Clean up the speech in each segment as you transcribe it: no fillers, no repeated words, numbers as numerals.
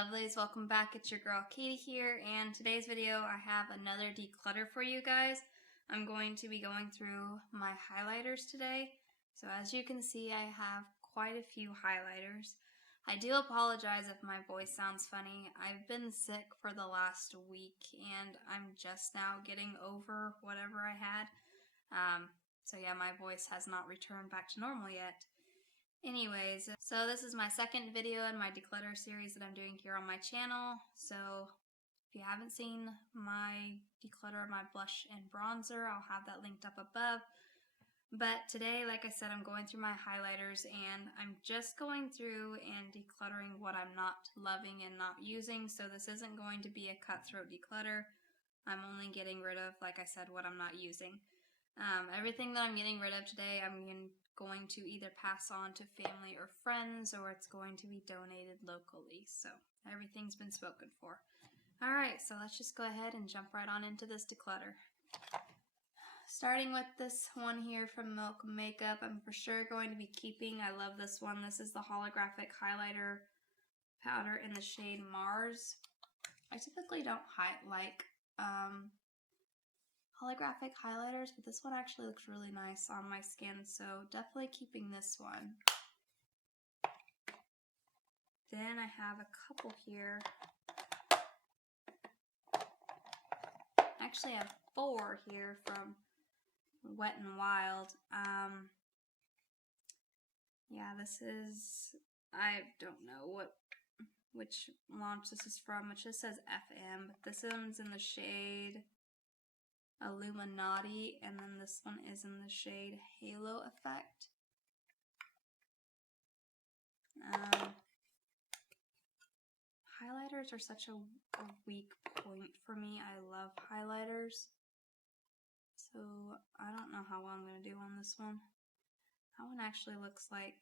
lovelies, welcome back. It's your girl Katie here, and today's video I have another declutter for you guys. I'm going to be going through my highlighters today. So as you can see, I have quite a few highlighters. I do apologize if my voice sounds funny. I've been sick for the last week and I'm just now getting over whatever I had. So yeah, my voice has not returned back to normal yet. Anyways, so this is my second video in my declutter series that I'm doing here on my channel. So if you haven't seen my declutter, my blush and bronzer, I'll have that linked up above. But today, like I said, I'm going through my highlighters and I'm just going through and decluttering what I'm not loving and not using. So this isn't going to be a cutthroat declutter. I'm only getting rid of, like I said, what I'm not using. Everything that I'm getting rid of today, I'm going to either pass on to family or friends, or it's going to be donated locally. So everything's been spoken for. Alright, so let's just go ahead and jump right on into this declutter. Starting with this one here from Milk Makeup, I'm for sure going to be keeping. I love this one. This is the holographic highlighter powder in the shade Mars. I typically don't like holographic highlighters, but this one actually looks really nice on my skin, so definitely keeping this one. Then I have a couple here. Actually, I have 4 here from Wet n Wild. Yeah, this is, I don't know which launch this is from, which just says FM, but this one's in the shade Illuminati, and then this one is in the shade Halo Effect. Highlighters are such a weak point for me. I love highlighters. So I don't know how well I'm going to do on this one. That one actually looks like...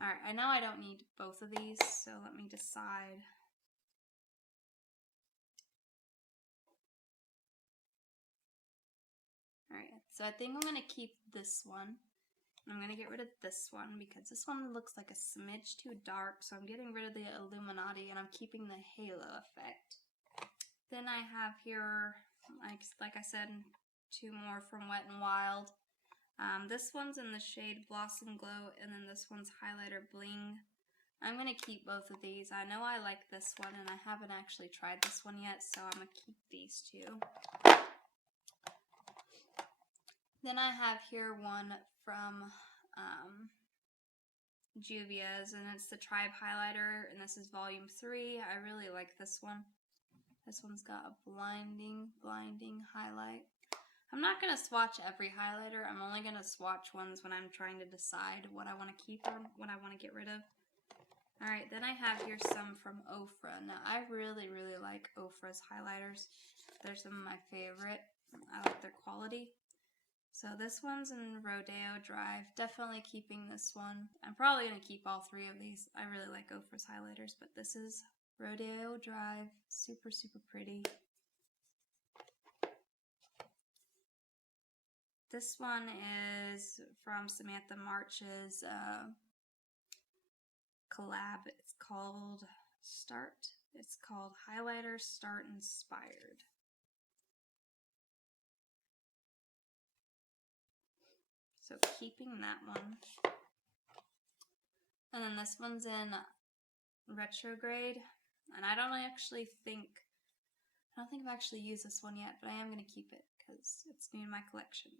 Alright, I know I don't need both of these, so let me decide. Alright, so I think I'm going to keep this one. I'm going to get rid of this one because this one looks like a smidge too dark. So I'm getting rid of the Illuminati and I'm keeping the Halo Effect. Then I have here, like I said, 2 more from Wet n Wild. This one's in the shade Blossom Glow, and then this one's Highlighter Bling. I'm going to keep both of these. I know I like this one and I haven't actually tried this one yet, so I'm going to keep these 2. Then I have here one from Juvia's, and it's the Tribe Highlighter, and this is volume 3. I really like this one. This one's got a blinding highlight. I'm not going to swatch every highlighter. I'm only going to swatch ones when I'm trying to decide what I want to keep or what I want to get rid of. Alright, then I have here some from Ofra. Now, I really like Ofra's highlighters. They're some of my favorite. I like their quality. So this one's in Rodeo Drive. Definitely keeping this one. I'm probably going to keep all 3 of these. I really like Ofra's highlighters, but this is Rodeo Drive. Super pretty. This one is from Samantha March's collab. It's called Start. It's called Highlighter Start Inspired. So keeping that one. And then this one's in Retrograde. And I don't think I've actually used this one yet, but I am going to keep it because it's new in my collection.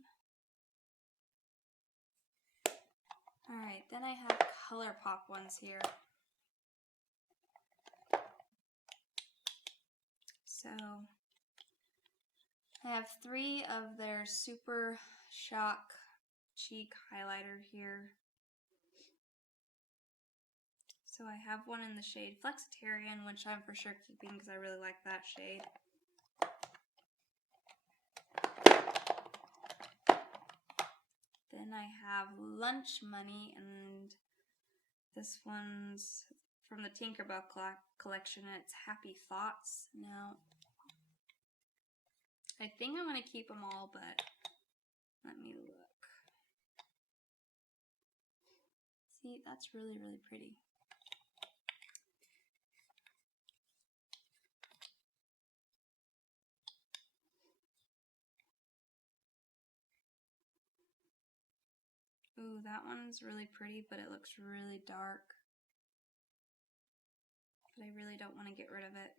Alright, then I have ColourPop ones here. So I have 3 of their Super Shock cheek highlighter here. So I have one in the shade Flexitarian, which I'm for sure keeping because I really like that shade. Then I have Lunch Money, and this one's from the Tinkerbell collection, and it's Happy Thoughts. Now, I think I'm going to keep them all, but let me look. See, that's really, really pretty. Ooh, that one's really pretty, but it looks really dark. But I really don't want to get rid of it.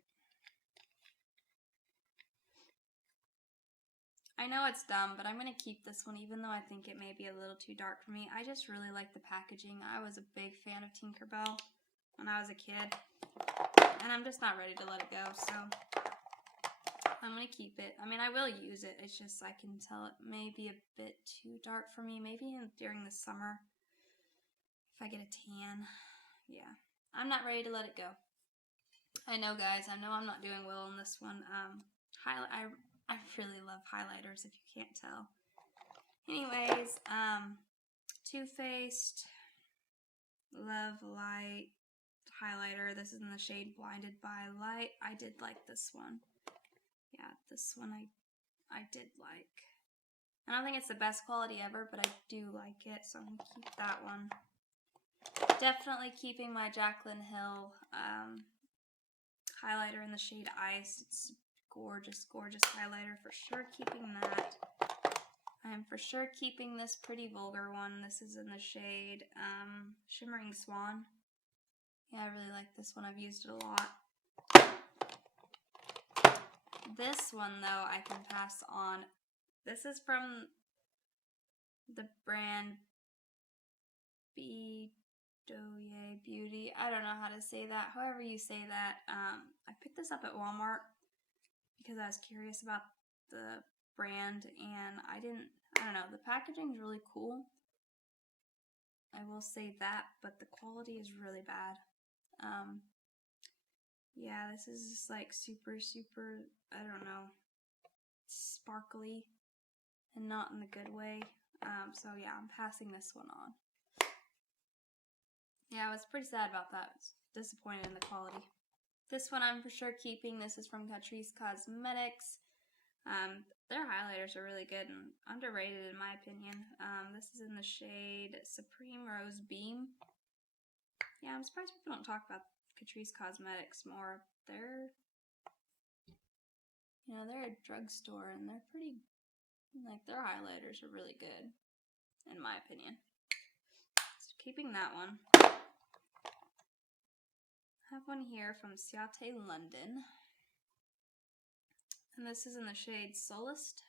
I know it's dumb, but I'm going to keep this one even though I think it may be a little too dark for me. I just really like the packaging. I was a big fan of Tinkerbell when I was a kid, and I'm just not ready to let it go, so I'm going to keep it. I mean, I will use it. It's just I can tell it may be a bit too dark for me. Maybe during the summer if I get a tan. Yeah, I'm not ready to let it go. I know, guys. I know I'm not doing well on this one. I really love highlighters, if you can't tell. Anyways, Too Faced Love Light highlighter. This is in the shade Blinded by Light. I did like this one. Yeah, this one I did like. I don't think it's the best quality ever, but I do like it, so I'm going to keep that one. Definitely keeping my Jaclyn Hill highlighter in the shade Ice. It's gorgeous, gorgeous highlighter. For sure keeping that. I'm for sure keeping this Pretty Vulgar one. This is in the shade Shimmering Swan. Yeah, I really like this one. I've used it a lot. This one, though, I can pass on. This is from the brand Bedoye Beauty. I don't know how to say that. However you say that. I picked this up at Walmart because I was curious about the brand, and I don't know, the packaging is really cool. I will say that, but the quality is really bad. Yeah, this is just like super, I don't know, sparkly and not in the good way. So yeah, I'm passing this one on. Yeah, I was pretty sad about that. I was disappointed in the quality. This one I'm for sure keeping. This is from Catrice Cosmetics. Their highlighters are really good and underrated in my opinion. This is in the shade Supreme Rose Beam. Yeah, I'm surprised people don't talk about Catrice Cosmetics more. They're a drugstore and they're pretty, like, their highlighters are really good, in my opinion. So keeping that one. I have one here from Ciate London. And this is in the shade Solist.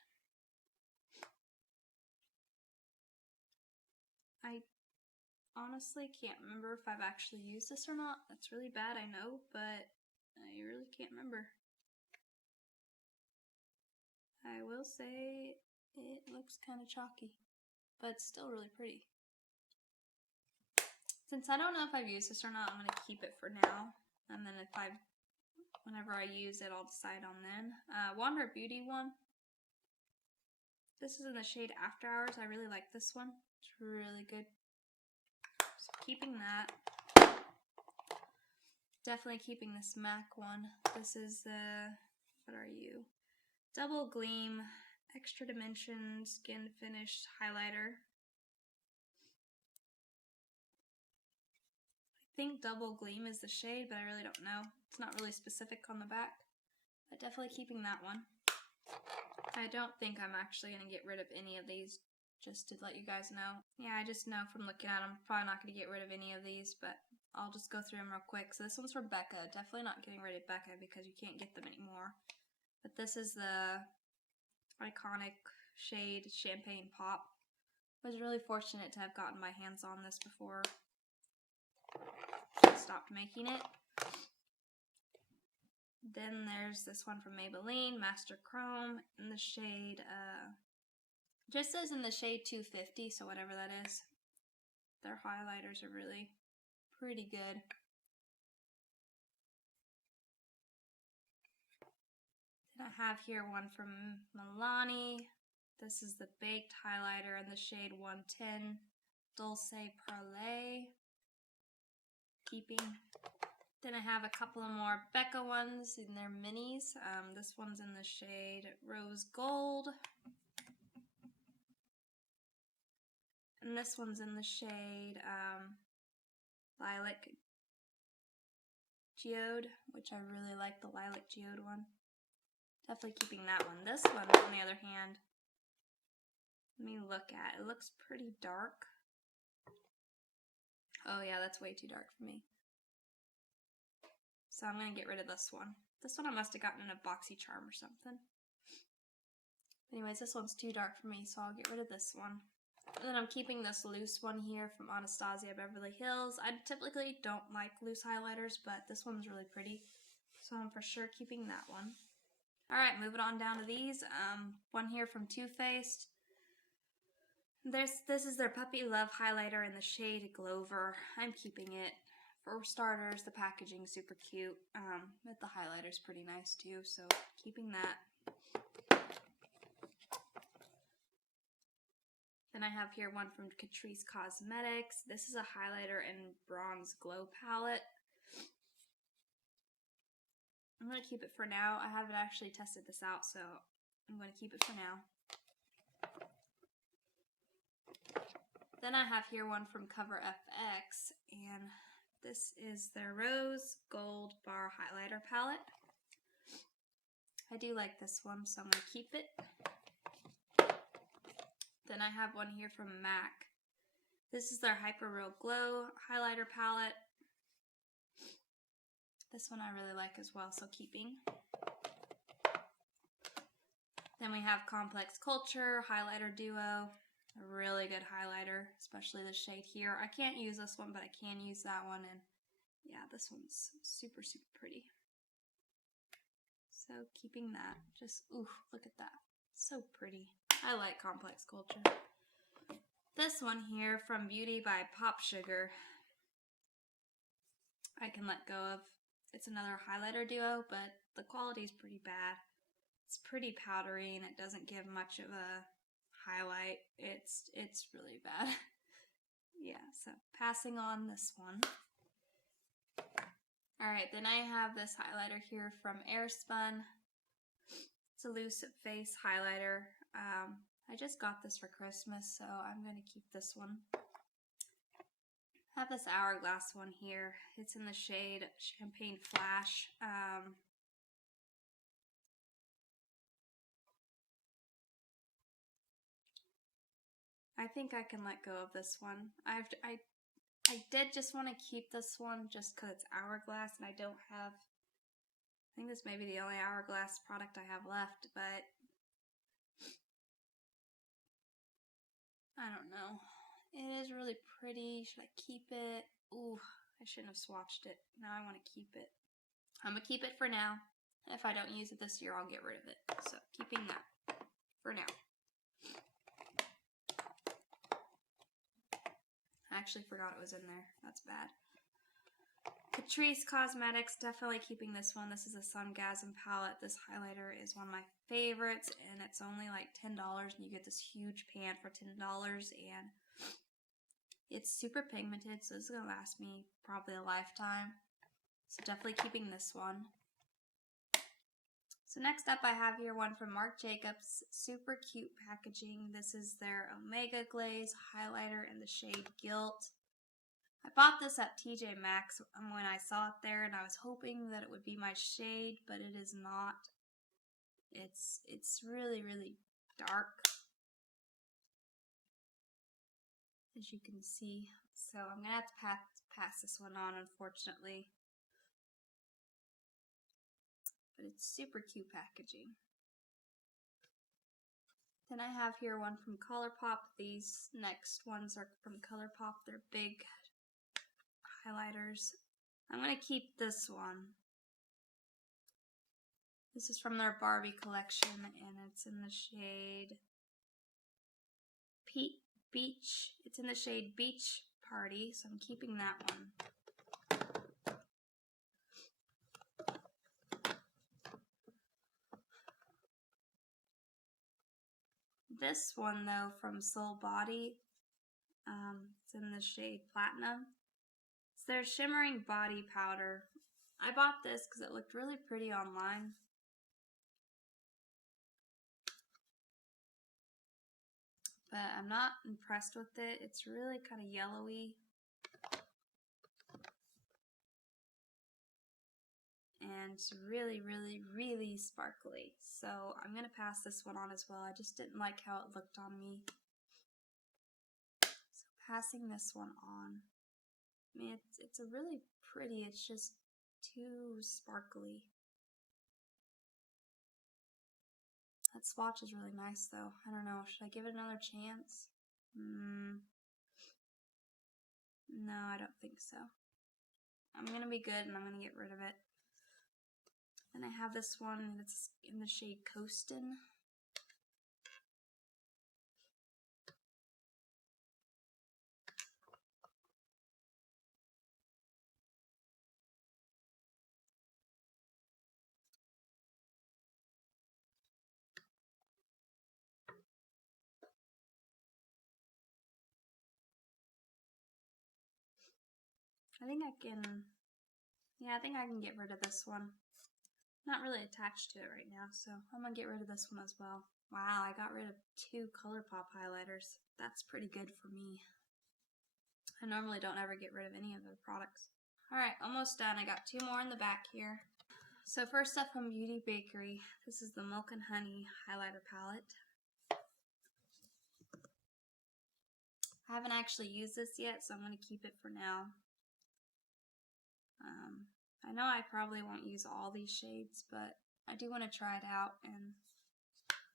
I honestly can't remember if I've actually used this or not. That's really bad, I know, but I really can't remember. I will say it looks kind of chalky, but it's still really pretty. Since I don't know if I've used this or not, I'm going to keep it for now. And then whenever I use it, I'll decide on then. Wander Beauty one. This is in the shade After Hours. I really like this one. It's really good. So keeping that. Definitely keeping this MAC one. This is the, what are you? Double Gleam Extra Dimension Skin Finished Highlighter. I think Double Gleam is the shade, but I really don't know. It's not really specific on the back. But definitely keeping that one. I don't think I'm actually going to get rid of any of these, just to let you guys know. Yeah, I just know from looking at them, I'm probably not going to get rid of any of these, but I'll just go through them real quick. So this one's for Becca. Definitely not getting rid of Becca because you can't get them anymore. But this is the iconic shade Champagne Pop. I was really fortunate to have gotten my hands on this before I stopped making it. Then there's this one from Maybelline, Master Chrome, in the shade, just says in the shade 250, so whatever that is. Their highlighters are really pretty good. Then I have here one from Milani. This is the Baked highlighter in the shade 110, Dulce Parlé. Keeping. Then I have a couple of more Becca ones in their minis. This one's in the shade Rose Gold. And this one's in the shade Lilac Geode, which I really like the Lilac Geode one. Definitely keeping that one. This one, on the other hand, let me look at. It looks pretty dark. Oh yeah, that's way too dark for me. So I'm going to get rid of this one. This one I must have gotten in a BoxyCharm or something. Anyways, this one's too dark for me, so I'll get rid of this one. And then I'm keeping this loose one here from Anastasia Beverly Hills. I typically don't like loose highlighters, but this one's really pretty. So I'm for sure keeping that one. Alright, moving on down to these. One here from Too Faced. This is their Puppy Love highlighter in the shade Glover. I'm keeping it. For starters, the packaging's super cute. But the highlighter's pretty nice too, so keeping that. Then I have here one from Catrice Cosmetics. This is a highlighter in Bronze Glow palette. I'm going to keep it for now. I haven't actually tested this out, so I'm going to keep it for now. Then I have here one from Cover FX, and this is their Rose Gold Bar Highlighter palette. I do like this one, so I'm going to keep it. Then I have one here from MAC. This is their Hyper Real Glow highlighter palette. This one I really like as well, so keeping. Then we have Complex Culture Highlighter Duo. A really good highlighter, especially the shade here. I can't use this one, but I can use that one, and yeah, this one's super, super pretty. So keeping that. Just, ooh, look at that. So pretty. I like Complex Culture. This one here from Beauty by Pop Sugar, I can let go of. It's another highlighter duo, but the quality is pretty bad. It's pretty powdery and it doesn't give much of a highlight. It's really bad. Yeah, so passing on this one. Alright, then I have this highlighter here from Airspun. It's a loose face highlighter. I just got this for Christmas, so I'm going to keep this one. I have this Hourglass one here. It's in the shade Champagne Flash. I think I can let go of this one. I did just want to keep this one just because it's Hourglass, and I don't have... I think this may be the only Hourglass product I have left, but... I don't know. It is really pretty. Should I keep it? Ooh, I shouldn't have swatched it. Now I want to keep it. I'm going to keep it for now. If I don't use it this year, I'll get rid of it. So, keeping that for now. I actually forgot it was in there. That's bad. Catrice Cosmetics, definitely keeping this one. This is a Sungasm palette. This highlighter is one of my favorites, and it's only like $10, and you get this huge pan for $10, and it's super pigmented, so this is going to last me probably a lifetime. So definitely keeping this one. So next up I have here one from Marc Jacobs. Super cute packaging. This is their Omega Glaze highlighter in the shade Guilt. I bought this at TJ Maxx when I saw it there, and I was hoping that it would be my shade, but it is not. It's really, really dark, as you can see. So I'm going to have to pass this one on, unfortunately. But it's super cute packaging. Then I have here one from ColourPop. These next ones are from ColourPop. They're big highlighters. I'm going to keep this one. This is from their Barbie collection, and it's in the shade Beach. It's in the shade Beach Party, so I'm keeping that one. This one, though, from Soul Body, it's in the shade Platinum. It's their Shimmering Body Powder. I bought this because it looked really pretty online. But I'm not impressed with it. It's really kind of yellowy. and it's really, really, really sparkly. So I'm going to pass this one on as well. I just didn't like how it looked on me. So passing this one on. I mean, it's a really pretty, it's just too sparkly. That swatch is really nice though. I don't know, should I give it another chance? No, I don't think so. I'm going to be good and I'm going to get rid of it. Then I have this one that's in the shade Coastin'. I think I can get rid of this one. Not really attached to it right now, so I'm gonna get rid of this one as well. Wow, I got rid of 2 ColourPop highlighters. That's pretty good for me. I normally don't ever get rid of any of their products. Alright, almost done. I got 2 more in the back here. So first up from Beauty Bakery, this is the Milk and Honey highlighter palette. I haven't actually used this yet, so I'm going to keep it for now. I know I probably won't use all these shades, but I do want to try it out, and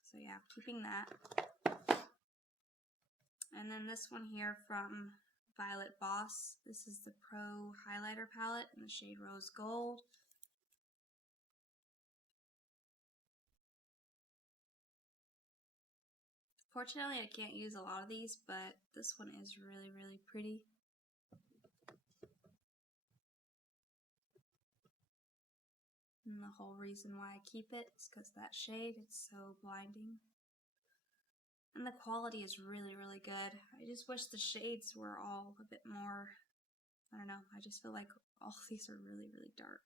so yeah, keeping that. And then this one here from Violet Boss. This is the Pro Highlighter Palette in the shade Rose Gold. Fortunately, I can't use a lot of these, but this one is really, really pretty. And the whole reason why I keep it is because that shade, it's so blinding. And the quality is really, really good. I just wish the shades were all a bit more, I don't know, I just feel like all these are really, really dark.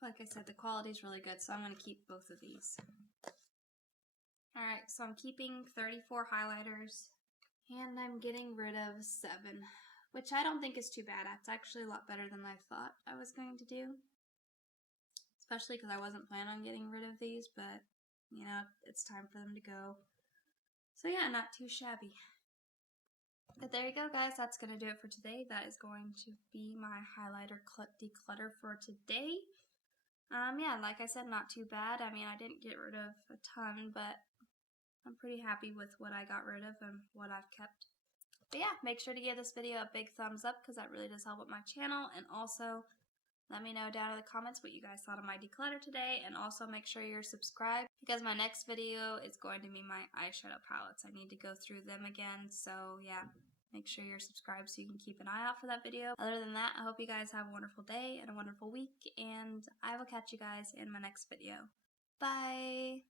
Like I said, the quality is really good, so I'm going to keep both of these. Alright, so I'm keeping 34 highlighters. And I'm getting rid of 7, which I don't think is too bad. That's actually a lot better than I thought I was going to do. Especially because I wasn't planning on getting rid of these, but, you know, it's time for them to go. So yeah, not too shabby. But there you go, guys. That's going to do it for today. That is going to be my highlighter declutter for today. Yeah, like I said, not too bad. I mean, I didn't get rid of a ton, but I'm pretty happy with what I got rid of and what I've kept. But yeah, make sure to give this video a big thumbs up because that really does help with my channel. And also, let me know down in the comments what you guys thought of my declutter today. And also make sure you're subscribed because my next video is going to be my eyeshadow palettes. I need to go through them again. So yeah, make sure you're subscribed so you can keep an eye out for that video. Other than that, I hope you guys have a wonderful day and a wonderful week. And I will catch you guys in my next video. Bye!